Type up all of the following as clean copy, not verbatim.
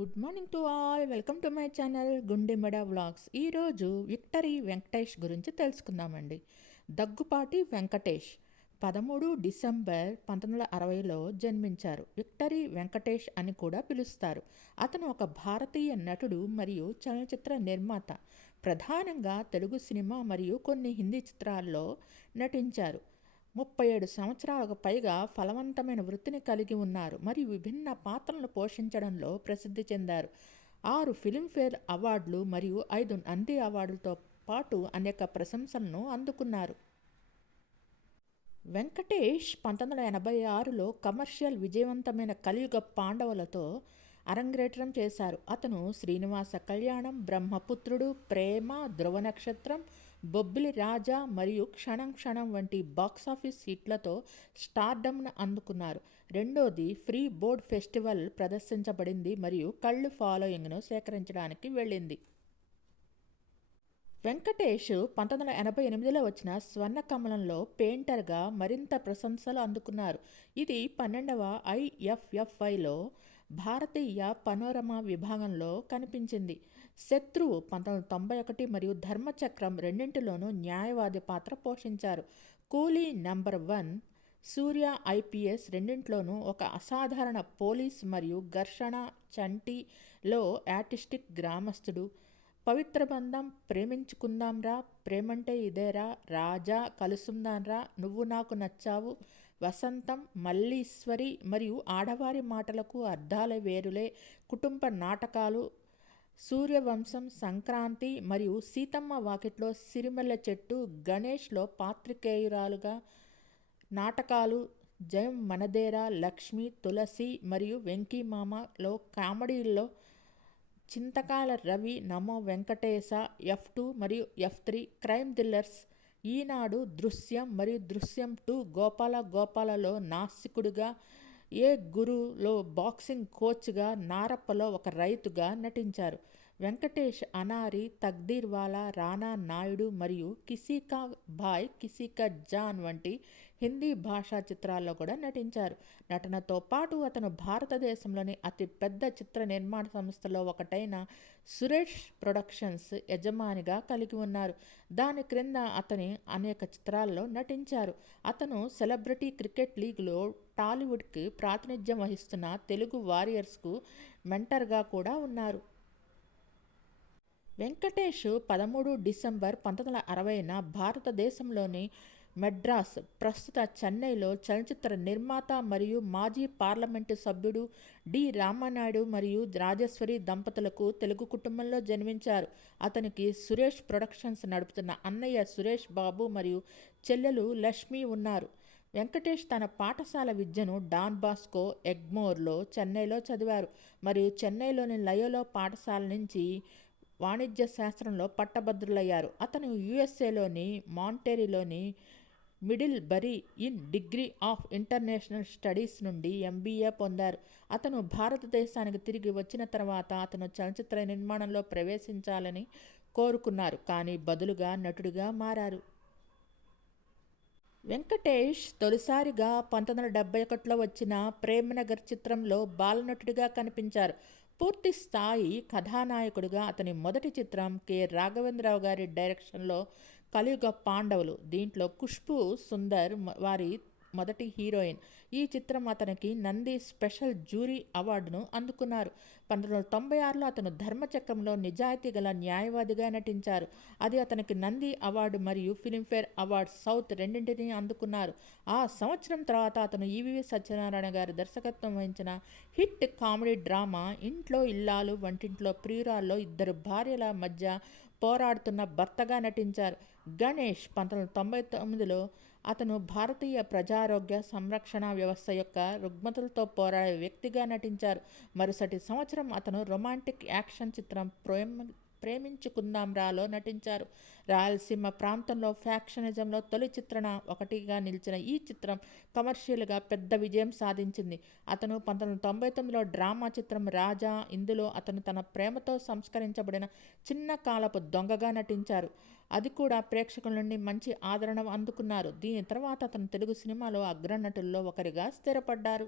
Good morning to all. Welcome to my channel గుండెమడ vlogs. ఈరోజు victory Venkatesh గురించి తెలుసుకుందామండి. Daggubati Venkatesh 13 December 1960లో జన్మించారు. విక్టరీ వెంకటేష్ అని కూడా పిలుస్తారు. అతను ఒక భారతీయ నటుడు మరియు చలనచిత్ర నిర్మాత. ప్రధానంగా తెలుగు సినిమా మరియు కొన్ని హిందీ చిత్రాల్లో నటించారు. 37 సంవత్సరాలకు పైగా ఫలవంతమైన వృత్తిని కలిగి ఉన్నారు మరియు విభిన్న పాత్రలను పోషించడంలో ప్రసిద్ధి చెందారు. 6 ఫిల్మ్ఫేర్ అవార్డులు మరియు 5 నంది అవార్డులతో పాటు అనేక ప్రశంసలను అందుకున్నారు. వెంకటేష్ 1986లో కమర్షియల్ విజయవంతమైన కలియుగ పాండవులతో అరంగేట్రం చేశారు. అతను శ్రీనివాస కళ్యాణం, బ్రహ్మపుత్రుడు, ప్రేమ, ధ్రువ నక్షత్రం, బొబ్బిలి రాజా మరియు క్షణం క్షణం వంటి బాక్సాఫీస్ హిట్లతో స్టార్డమ్ను అందుకున్నారు. రెండోది ఫ్రీ బోర్డ్ ఫెస్టివల్ ప్రదర్శించబడింది మరియు కళ్ళు ఫాలోయింగ్ను సేకరించడానికి వెళ్ళింది. వెంకటేష్ 1988లో వచ్చిన స్వర్ణకమలంలో పెయింటర్గా మరింత ప్రశంసలు అందుకున్నారు. ఇది 12వ IFFIలో భారతీయ పనోరమా విభాగంలో కనిపించింది. శత్రువు 1991 మరియు ధర్మచక్రం రెండింటిలోనూ న్యాయవాది పాత్ర పోషించారు. కూలీ నంబర్ 1, సూర్య IPS రెండింటిలోనూ ఒక అసాధారణ పోలీస్ మరియు ఘర్షణ చంటిలో ఆర్టిస్టిక్ గ్రామస్తుడు. పవిత్ర బంధం, ప్రేమించుకుందాంరా, ప్రేమంటే ఇదేరా, రాజా, కలుసుందాంరా, నువ్వు నాకు నచ్చావు, వసంతం, మల్లీశ్వరి మరియు ఆడవారి మాటలకు అర్థాల వేరులే, కుటుంబ నాటకాలు, సూర్యవంశం, సంక్రాంతి మరియు సీతమ్మ వాకిట్లో సిరిమల్లె చెట్టు, గణేష్లో పాత్రికేయురాలుగా నాటకాలు, జయం మనదేరా, లక్ష్మి, తులసి మరియు వెంకీమామలో కామెడీల్లో చింతకాల రవి, నమో వెంకటేశ, F2 మరియు F3 క్రైమ్ థ్రిల్లర్స్, ఈనాడు, దృశ్యం మరియు దృశ్యం 2 గోపాల గోపాలలో నాస్తికుడుగా, ఏ గురులో బాక్సింగ్ కోచ్గా, నారప్పలో ఒక రైతుగా నటించారు. వెంకటేష్ అనారి, తక్దీర్వాలా, రానా నాయుడు మరియు కిసీ కా భాయ్ కిసీ కా జాన్ వంటి హిందీ భాషా చిత్రాల్లో కూడా నటించారు. నటనతో పాటు అతను భారతదేశంలోని అతిపెద్ద చిత్ర నిర్మాణ సంస్థలో ఒకటైన సురేష్ ప్రొడక్షన్స్ యజమానిగా కలిగి ఉన్నారు. దాని క్రింద అతని అనేక చిత్రాల్లో నటించారు. అతను సెలబ్రిటీ క్రికెట్ లీగ్లో టాలీవుడ్కి ప్రాతినిధ్యం వహిస్తున్న తెలుగు వారియర్స్కు మెంటర్గా కూడా ఉన్నారు. వెంకటేష్ 13 డిసెంబర్ 1960న భారతదేశంలోని మెడ్రాస్, ప్రస్తుత చెన్నైలో చలనచిత్ర నిర్మాత మరియు మాజీ పార్లమెంటు సభ్యుడు డి రామానాయుడు మరియు రాజేశ్వరి దంపతులకు తెలుగు కుటుంబంలో జన్మించారు. అతనికి సురేష్ ప్రొడక్షన్స్ నడుపుతున్న అన్నయ్య సురేష్ బాబు మరియు చెల్లెలు లక్ష్మి ఉన్నారు. వెంకటేష్ తన పాఠశాల విద్యను డాన్ బాస్కో ఎగ్మోర్లో చెన్నైలో చదివారు మరియు చెన్నైలోని లయోలా పాఠశాల నుంచి వాణిజ్య శాస్త్రంలో పట్టభద్రులయ్యారు. అతను USAలోని మాంటేరీలోని Middlebury in degree of international studies నుండి MBA పొందారు. అతను భారతదేశానికి తిరిగి వచ్చిన తర్వాత అతను చలనచిత్ర నిర్మాణంలో ప్రవేశించాలని కోరుకున్నారు, కానీ బదులుగా నటుడిగా మారారు. వెంకటేష్ తొలిసారిగా 1971లో వచ్చిన ప్రేమ్నగర్ చిత్రంలో బాలనటుడిగా కనిపించారు. పూర్తి స్థాయి కథానాయకుడిగా అతని మొదటి చిత్రం కె రాఘవేంద్రరావు గారి డైరెక్షన్లో కలియుగ పాండవులు. దీంట్లో ఖుష్బూ సుందర్ వారి మొదటి హీరోయిన్. ఈ చిత్రం అతనికి నంది స్పెషల్ జ్యూరీ అవార్డును అందుకున్నారు. 1996లో అతను ధర్మచక్రంలో నిజాయితీ గల న్యాయవాదిగా నటించారు. అది అతనికి నంది అవార్డు మరియు ఫిల్మ్ఫేర్ అవార్డ్ సౌత్ రెండింటినీ అందుకున్నారు. ఆ సంవత్సరం తర్వాత అతను EVV సత్యనారాయణ గారి దర్శకత్వం వహించిన హిట్ కామెడీ డ్రామా ఇంట్లో ఇల్లాలు వంటింట్లో ప్రియురాల్లో ఇద్దరు భార్యల మధ్య పోరాడుతున్న భర్తగా నటించారు. గణేష్ 1999లో అతను భారతీయ ప్రజారోగ్య సంరక్షణ వ్యవస్థ యొక్క రుగ్మతలతో పోరాడే వ్యక్తిగా నటించారు. మరుసటి సంవత్సరం అతను రొమాంటిక్ యాక్షన్ చిత్రం ప్రేమించుకుందాంరాలో నటించారు. రాయలసీమ ప్రాంతంలో ఫ్యాక్షనిజంలో తొలి చిత్రణ ఒకటిగా నిలిచిన ఈ చిత్రం కమర్షియల్గా పెద్ద విజయం సాధించింది. అతను 1999లో డ్రామా చిత్రం రాజా, ఇందులో అతను తన ప్రేమతో సంస్కరించబడిన చిన్న కాలపు దొంగగా నటించారు. అది కూడా ప్రేక్షకుల నుండి మంచి ఆదరణ అందుకున్నారు. దీని తర్వాత అతను తెలుగు సినిమాలో అగ్రనటుల్లో ఒకరిగా స్థిరపడ్డారు.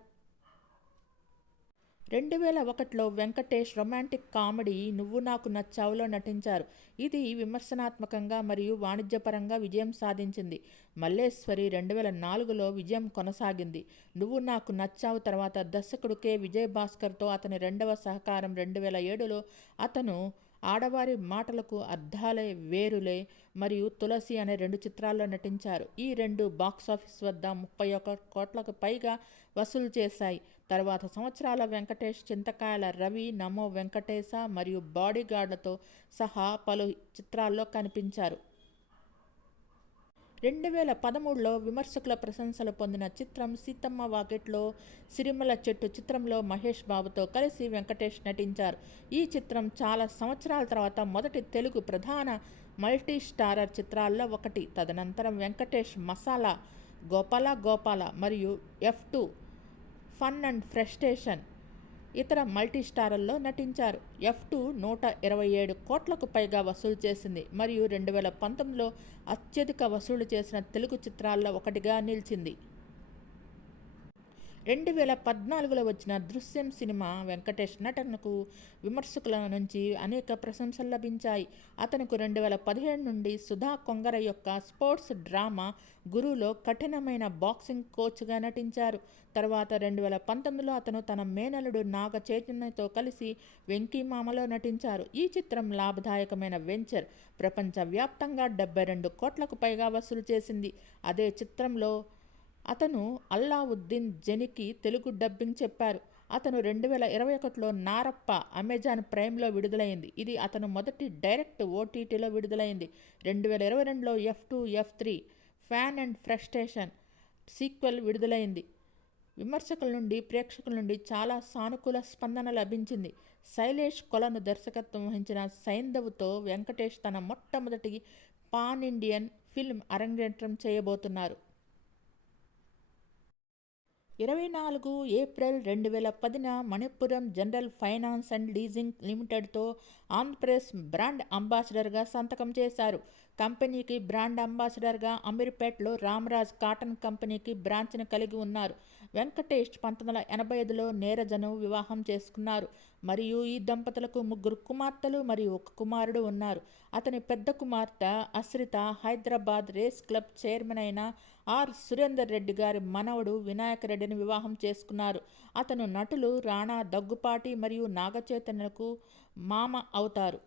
2001లో వెంకటేష్ రొమాంటిక్ కామెడీ 'నువ్వు నాకు నచ్చావు'లో నటించారు. ఇది విమర్శనాత్మకంగా మరియు వాణిజ్యపరంగా విజయం సాధించింది. మల్లేశ్వరి 2004లో విజయం కొనసాగింది. 'నువ్వు నాకు నచ్చావు' తర్వాత దర్శకుడు కె. విజయభాస్కర్తో అతని రెండవ సహకారం. 2007లో అతను 'ఆడవారి మాటలకు అర్థాలే వేరులే' మరియు 'తులసి' అనే 2 చిత్రాల్లో నటించారు. ఈ రెండు బాక్సాఫీస్ వద్ద 31 కోట్లకు పైగా వసూలు చేశాయి. తర్వాత సంవత్సరాల వెంకటేష్ 'చింతకాయల రవి', 'నమో వెంకటేశ' మరియు 'బాడీగార్డ్'లతో సహా పలు చిత్రాల్లో కనిపించారు. 2013లో విమర్శకుల ప్రశంసలు పొందిన చిత్రం 'సీతమ్మ వాకిట్లో సిరిమల్ల చెట్టు' చిత్రంలో మహేష్ బాబుతో కలిసి వెంకటేష్ నటించారు. ఈ చిత్రం చాలా సంవత్సరాల తర్వాత మొదటి తెలుగు ప్రధాన మల్టీ స్టారర్ చిత్రాల్లో ఒకటి. తదనంతరం వెంకటేష్ 'మసాలా', 'గోపాల గోపాల' మరియు 'F2 ఫన్ అండ్ ఫ్రస్ట్రేషన్' ఇతర మల్టీస్టారర్లో నటించారు. F2 127 కోట్లకు పైగా వసూలు చేసింది మరియు 2019లో అత్యధిక వసూలు చేసిన తెలుగు చిత్రాల్లో ఒకటిగా నిలిచింది. 2014లో వచ్చిన 'దృశ్యం' సినిమా వెంకటేష్ నటనకు విమర్శకుల నుంచి అనేక ప్రశంసలు లభించాయి. అతనుకు 2017 నుండి సుధా కొంగర యొక్క స్పోర్ట్స్ డ్రామా 'గురు'లో కఠినమైన బాక్సింగ్ కోచ్గా నటించారు. తర్వాత 2019లో అతను తన మేనల్లుడు నాగ చైతన్యతో కలిసి 'వెంకీమామ'లో నటించారు. ఈ చిత్రం లాభదాయకమైన వెంచర్. ప్రపంచవ్యాప్తంగా 72 కోట్లకు పైగా వసూలు చేసింది. అదే చిత్రంలో అతను అల్లావుద్దీన్ జనీకి తెలుగు డబ్బింగ్ చెప్పారు. అతను 2021లో 'నారప్ప' అమెజాన్ ప్రైమ్లో విడుదలైంది. ఇది అతను మొదటి డైరెక్ట్ ఓటీటీలో విడుదలైంది. 2022లో F2 F3 fun and frustration sequel విడుదలైంది. విమర్శకుల నుండి, ప్రేక్షకుల నుండి చాలా సానుకూల స్పందన లభించింది. శైలేష్ కొలను దర్శకత్వం వహించిన 'సైంధవ్'తో వెంకటేష్ తన మొట్టమొదటి పాన్ ఇండియన్ ఫిల్మ్ అరంగేట్రం చేయబోతున్నారు. 24 ఏప్రిల్ 2010న Manappuram general finance and leasing లిమిటెడ్తో ఆంధ్రప్రదేశ్ బ్రాండ్ అంబాసిడర్గా సంతకం చేశారు. కంపెనీకి బ్రాండ్ అంబాసిడర్గా అమీర్పేట్లో రామరాజ్ కాటన్ కంపెనీకి బ్రాంచ్ను కలిగి ఉన్నారు. వెంకటేష్ 1985లో నీరజను వివాహం చేసుకున్నారు మరియు ఈ దంపతులకు 3 కుమార్తెలు మరియు 1 కుమారుడు ఉన్నారు. అతని పెద్ద కుమార్తె Ashritha Hyderabad race club chairman అయిన ఆర్. సురేందర్ రెడ్డి గారి మనవడు వినాయక్ రెడ్డిని వివాహం చేసుకున్నారు. అతను నటులు రాణా దగ్గుపాటి మరియు నాగచైతన్యలకు మామ అవుతారు.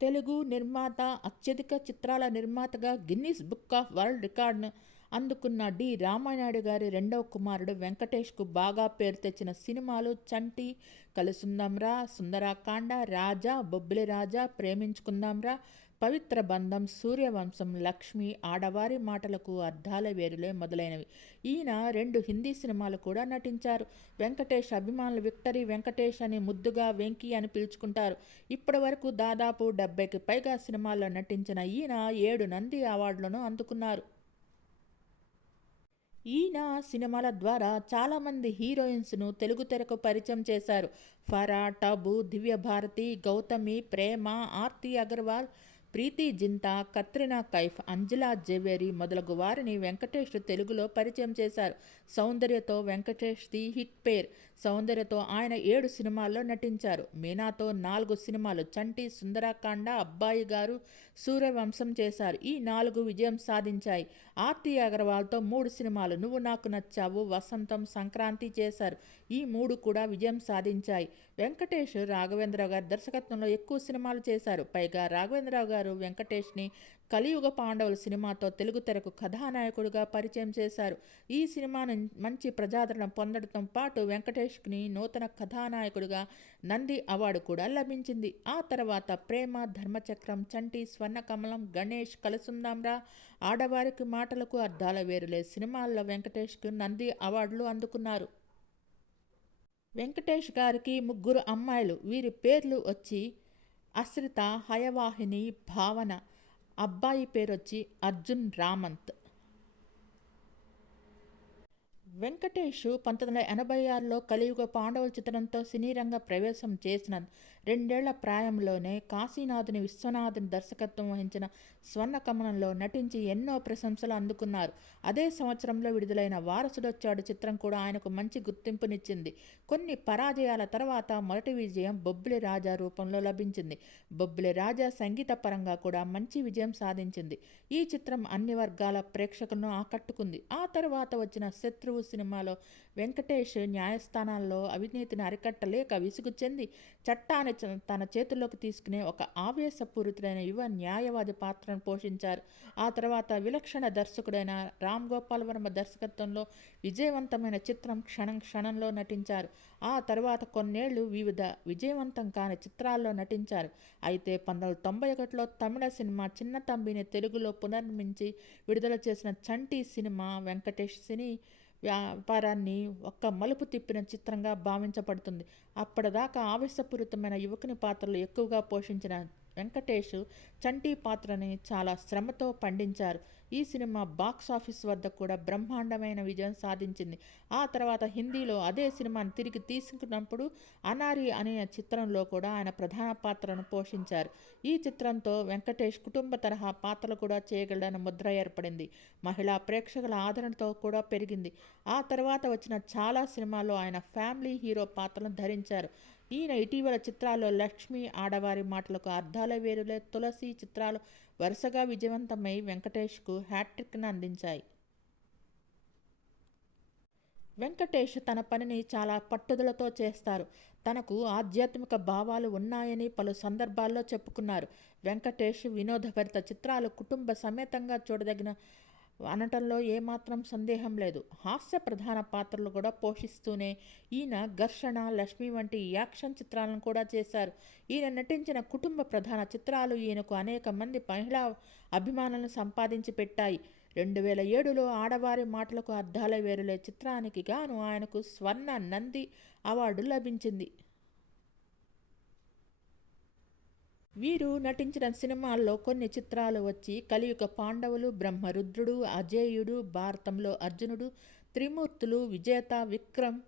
తెలుగు నిర్మాత, అత్యధిక చిత్రాల నిర్మాతగా గిన్నిస్ బుక్ ఆఫ్ వరల్డ్ రికార్డును అందుకున్న డి. రామానాయుడు గారి రెండవ కుమారుడు. వెంకటేష్కు బాగా పేరు తెచ్చిన సినిమాలు 'చంటి', 'కలిసుందాంరా', 'సుందరకాండ', 'రాజా', 'బొబ్బిలి రాజా', 'ప్రేమించుకుందాంరా', 'పవిత్ర బంధం', 'సూర్యవంశం', 'లక్ష్మి', 'ఆడవారి మాటలకు అర్థాలే వేరులే మొదలైనవి. ఈయన 2 హిందీ సినిమాలు కూడా నటించారు. వెంకటేష్ అభిమానులు విక్టరీ వెంకటేష్ అని ముద్దుగా 'వెంకీ' అని పిలుచుకుంటారు. ఇప్పటి వరకు దాదాపు 70కి పైగా సినిమాల్లో నటించిన ఈయన 7 నంది అవార్డులను అందుకున్నారు. ఈయన సినిమాల ద్వారా చాలామంది హీరోయిన్స్ను తెలుగు తెరకు పరిచయం చేశారు. ఫరా, టబు, దివ్యభారతి, గౌతమి, ప్రేమ, ఆర్తి అగర్వాల్, ప్రీతి జింతా, కత్రినా కైఫ్, అంజలా జవేరి మొదలగు వారిని వెంకటేష్ తెలుగులో పరిచయం చేశారు. సౌందర్యతో వెంకటేష్ది హిట్ పేర్. సౌందర్యతో ఆయన 7 సినిమాల్లో నటించారు. మీనాతో 4 సినిమాలు 'చంటి', 'సుందరకాండ', 'అబ్బాయి గారు', 'సూర్యవంశం' చేశారు. ఈ 4 విజయం సాధించాయి. ఆర్తి అగర్వాల్తో 3 సినిమాలు 'నువ్వు నాకు నచ్చావు', 'వసంతం', 'సంక్రాంతి' చేశారు. ఈ 3 కూడా విజయం సాధించాయి. వెంకటేష్ రాఘవేంద్రరావు గారి దర్శకత్వంలో ఎక్కువ సినిమాలు చేశారు. పైగా రాఘవేంద్రరావు గారు వెంకటేష్ని 'కలియుగ పాండవులు' సినిమాతో తెలుగు తెరకు కథానాయకుడిగా పరిచయం చేశారు. ఈ సినిమా మంచి ప్రజాదరణ పొందడంతో పాటు వెంకటేష్కి నూతన కథానాయకుడిగా నంది అవార్డు కూడా లభించింది. ఆ తర్వాత 'ప్రేమ', 'ధర్మచక్రం', 'చంటి', 'స్వర్ణకమలం', 'గణేష్', 'కలిసుందాంరా', 'ఆడవారికి మాటలకు అర్థాల వేరులే' సినిమాల్లో వెంకటేష్కు నంది అవార్డులు అందుకున్నారు. వెంకటేష్ గారికి 3 అమ్మాయిలు. వీరి పేర్లు వచ్చి అశ్రిత, హయవాహిని, భావన. అబ్బాయి పేరొచ్చి అర్జున్ రామంత్. వెంకటేష్ 1986లో కలియుగ పాండవుల చిత్రంతో సినీ రంగ ప్రవేశం చేసిన రెండేళ్ల ప్రాయంలోనే కాశీనాథుని విశ్వనాథుని దర్శకత్వం వహించిన స్వర్ణకమలంలో నటించి ఎన్నో ప్రశంసలు అందుకున్నారు. అదే సంవత్సరంలో విడుదలైన వారసుడొచ్చాడు చిత్రం కూడా ఆయనకు మంచి గుర్తింపునిచ్చింది. కొన్ని పరాజయాల తర్వాత మొదటి విజయం బొబ్బిలి రాజా రూపంలో లభించింది. బొబ్బిలి రాజా సంగీత పరంగా కూడా మంచి విజయం సాధించింది. ఈ చిత్రం అన్ని వర్గాల ప్రేక్షకులను ఆకట్టుకుంది. ఆ తర్వాత వచ్చిన శత్రువు సినిమాలో వెంకటేష్ న్యాయస్థానాల్లో అవినీతిని అరికట్టలేక విసుగు చెంది చట్టాన్ని తన చేతుల్లోకి తీసుకునే ఒక ఆవేశపూరితుడైన యువ న్యాయవాది పాత్రను పోషించారు. ఆ తర్వాత విలక్షణ దర్శకుడైన రామ్ గోపాల్ వర్మ దర్శకత్వంలో విజయవంతమైన చిత్రం క్షణం క్షణంలో నటించారు. ఆ తర్వాత కొన్నేళ్లు వివిధ విజయవంతం కాని చిత్రాల్లో నటించారు. అయితే 1991లో తమిళ సినిమా చిన్న తంబిని తెలుగులో పునర్మించి విడుదల చేసిన చంటి సినిమా వెంకటేష్ సినీ వ్యాపారాన్ని ఒక్క మలుపు తిప్పిన చిత్రంగా భావించబడుతుంది. అప్పటిదాకా ఆవేశపూరితమైన యువకుని పాత్రలు ఎక్కువగా పోషించిన వెంకటేష్ చంటి పాత్రని చాలా శ్రమతో పండించారు. ఈ సినిమా బాక్సాఫీస్ వద్ద కూడా బ్రహ్మాండమైన విజయం సాధించింది. ఆ తర్వాత హిందీలో అదే సినిమాని తిరిగి తీసుకున్నప్పుడు అనారి అనే చిత్రంలో కూడా ఆయన ప్రధాన పాత్రను పోషించారు. ఈ చిత్రంతో వెంకటేష్ కుటుంబ తరహా పాత్రలు కూడా చేయగలడన్న ముద్ర ఏర్పడింది. మహిళా ప్రేక్షకుల ఆదరణతో కూడా పెరిగింది. ఆ తర్వాత వచ్చిన చాలా సినిమాల్లో ఆయన ఫ్యామిలీ హీరో పాత్రలను ధరించారు. ఈయన ఇటీవల చిత్రాల్లో లక్ష్మి, ఆడవారి మాటలకు అర్థాల వేరులే, తులసి చిత్రాలు వరుసగా విజయవంతమై వెంకటేష్కు హ్యాట్రిక్ను అందించాయి. వెంకటేష్ తన పనిని చాలా పట్టుదలతో చేస్తారు. తనకు ఆధ్యాత్మిక భావాలు ఉన్నాయని పలు సందర్భాల్లో చెప్పుకున్నారు. వెంకటేష్ వినోదభరిత చిత్రాలు కుటుంబ సమేతంగా చూడదగిన అనటంలో ఏమాత్రం సందేహం లేదు. హాస్య ప్రధాన పాత్రలు కూడా పోషిస్తూనే ఈయన ఘర్షణ, లక్ష్మి వంటి యాక్షన్ చిత్రాలను కూడా చేశారు. ఈయన నటించిన కుటుంబ ప్రధాన చిత్రాలు ఈయనకు అనేక మంది మహిళా అభిమానులను సంపాదించి పెట్టాయి. 2007లో ఆడవారి మాటలకు అర్థాల వేరులే చిత్రానికి గాను ఆయనకు స్వర్ణ నంది అవార్డు లభించింది. వీరు నటించిన సినిమాల్లో కొన్ని చిత్రాలు వచ్చి కలియుగ పాండవులు, బ్రహ్మరుద్రుడు, అజేయుడు, భారతంలో అర్జునుడు, త్రిమూర్తులు, విజేత, విక్రమ్,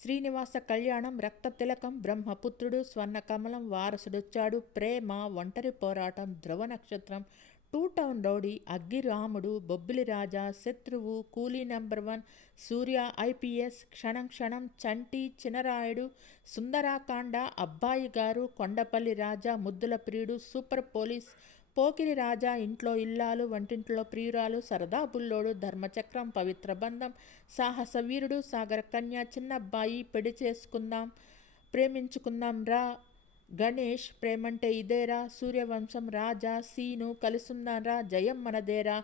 శ్రీనివాస కళ్యాణం, రక్తతిలకం, బ్రహ్మపుత్రుడు, స్వర్ణకమలం, వారసుడొచ్చాడు, ప్రేమ, ఒంటరి Poratam, Dhruva Nakshatram, two town rowdy, Aggiramudu, Bobbili Raja, Shatruvu, coolie number 1, సూర్య, ఐపీఎస్, క్షణం క్షణం, చంటి, చినరాయుడు, సుందరాకాండ, అబ్బాయి గారు, కొండపల్లి రాజా, ముద్దుల ప్రియుడు, సూపర్ పోలీస్, పోకిరి రాజా, ఇంట్లో ఇల్లాలు, వంటింట్లో ప్రియురాలు, సరదా బుల్లోడు, ధర్మచక్రం, పవిత్ర బంధం, సాహస వీరుడు, సాగర కన్య, చిన్నబ్బాయి, పెళ్లి చేసుకుందాం, ప్రేమించుకుందాం రా, గణేష్, ప్రేమంటే ఇదేరా, సూర్యవంశం, రాజా, సీను, కలిసుందారా, జయం మనదేరా,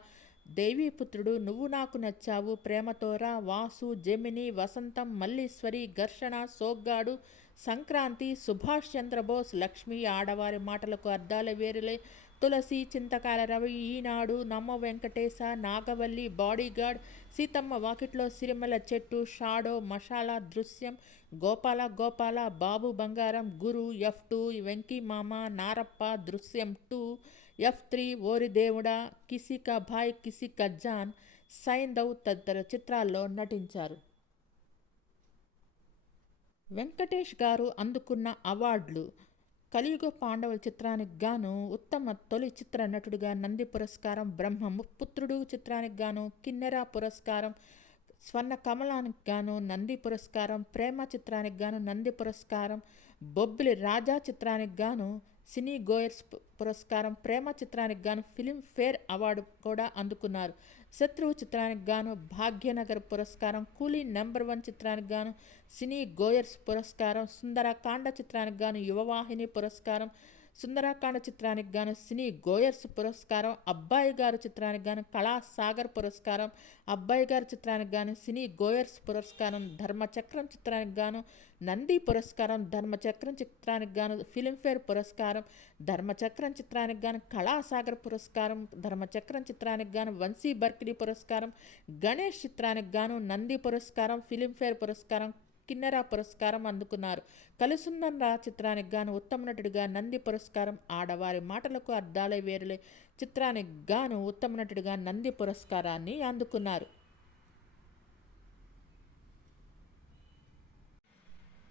దేవీపుత్రుడు, నువ్వు నాకు నచ్చావు, ప్రేమతోరా, వాసు, జెమిని, వసంతం, మల్లీశ్వరి, ఘర్షణ, సోగ్గాడు, సంక్రాంతి, సుభాష్ చంద్రబోస్, లక్ష్మి, ఆడవారి మాటలకు అర్థాల వేరులే, తులసి, చింతకాల రవి, ఈనాడు, నమ్మ వెంకటేశ, నాగవల్లి, బాడీగార్డ్, సీతమ్మ వాకిట్లో సిరిమల చెట్టు, షాడో, మషాలా, దృశ్యం, గోపాల గోపాల, బాబు బంగారం, గురు, F2, వెంకీ మామ, నారప్ప, దృశ్యం 2, F3, ఓరి దేవుడా, కిసి కా భాయ్ కిసి కా జాన్, సైందవ్ తదితర చిత్రాల్లో నటించారు. వెంకటేష్ గారు అందుకున్న అవార్డులు: కలియుగ పాండవుల చిత్రానికి గాను ఉత్తమ తొలి చిత్ర నటుడిగా నంది పురస్కారం, బ్రహ్మపుత్రుడు చిత్రానికి గాను కిన్నెర పురస్కారం, స్వర్ణ కమలానికి గాను నంది పురస్కారం, ప్రేమ చిత్రానికి గాను నంది పురస్కారం, బొబ్బిలి రాజా చిత్రానికి గాను సినీ గోయర్స్ పురస్కారం, ప్రేమ చిత్రానికి గాను ఫిలిం ఫేర్ అవార్డు కూడా అందుకున్నారు. శత్రువు చిత్రానికి గాను భాగ్యనగర్ పురస్కారం, కూలీ నెంబర్ 1 చిత్రానికి గాను సినీ గోయర్స్ పురస్కారం, సుందరకాండ చిత్రానికి గాను యువవాహిని పురస్కారం, సుందరకాండ చిత్రానికి గాను సినీ గోయర్స్ పురస్కారం, అబ్బాయి గారు చిత్రానికి గాను కళాసాగర్ పురస్కారం, అబ్బాయి గారు చిత్రానికి గాను సినీ గోయర్స్ పురస్కారం, ధర్మచక్రం చిత్రానికి గాను నంది పురస్కారం, ధర్మచక్రం చిత్రానికి గాను ఫిలింఫేర్ పురస్కారం, ధర్మచక్రం చిత్రానికి గాను కళాసాగర్ పురస్కారం, ధర్మచక్రం చిత్రానికి గాను వంశీ బర్కిలీ పురస్కారం, గణేష్ చిత్రానికి గాను నంది పురస్కారం, ఫిలింఫేర్ పురస్కారం, కిన్నెర పురస్కారం అందుకున్నారు. కలిసుందం రా చిత్రానికి గాను ఉత్తమ నటుడిగా నంది పురస్కారం, ఆడవారి మాటలకు అర్థాలే వేరులే చిత్రానికి గాను ఉత్తమ నటుడిగా నంది పురస్కారాన్ని అందుకున్నారు.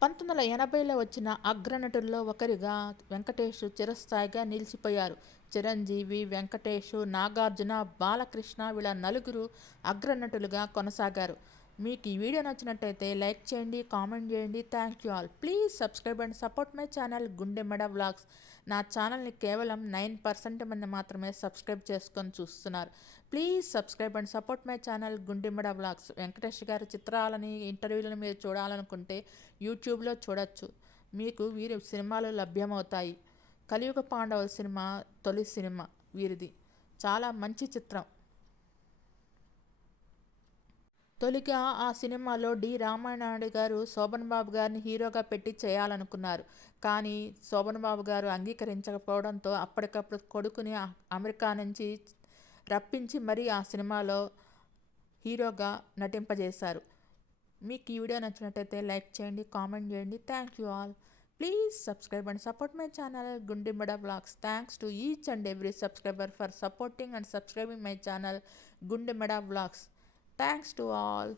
1980లో వచ్చిన అగ్రనటుల్లో ఒకరిగా వెంకటేష్ చిరస్థాయిగా నిలిచిపోయారు. చిరంజీవి, వెంకటేష్, నాగార్జున, బాలకృష్ణ వీళ్ళ నలుగురు అగ్రనటులుగా కొనసాగారు. మీకు ఈ వీడియో నచ్చినట్టయితే లైక్ చేయండి, కామెంట్ చేయండి. Thank you all. Please subscribe and support my channel గుండెమడ vlogs. నా ఛానల్ని కేవలం 9% మంది మాత్రమే సబ్స్క్రైబ్ చేసుకొని చూస్తున్నారు. Please subscribe and support my channel గుండెమడ vlogs. Venkatesh గారి చిత్రాలని, ఇంటర్వ్యూలను మీరు చూడాలనుకుంటే యూట్యూబ్లో చూడొచ్చు. మీకు వీరి సినిమాలు లభ్యమవుతాయి. కలియుగ పాండవుల సినిమా తొలి సినిమా వీరిది. చాలా మంచి చిత్రం. తొలిగా ఆ సినిమాలో డి రామానాయుడు గారు శోభన్ బాబు గారిని హీరోగా పెట్టి చేయాలనుకున్నారు. కానీ శోభన్ బాబు గారు అంగీకరించకపోవడంతో అప్పటికప్పుడు కొడుకుని అమెరికా నుంచి రప్పించి మరీ ఆ సినిమాలో హీరోగా నటింపజేశారు. మీకు ఈ వీడియో నచ్చినట్టయితే లైక్ చేయండి, కామెంట్ చేయండి. Thank you all. Please subscribe and support my channel గుండెమడ vlogs. Thanks to each and every subscriber for supporting and subscribing my channel గుండెమడ vlogs. Thanks to all.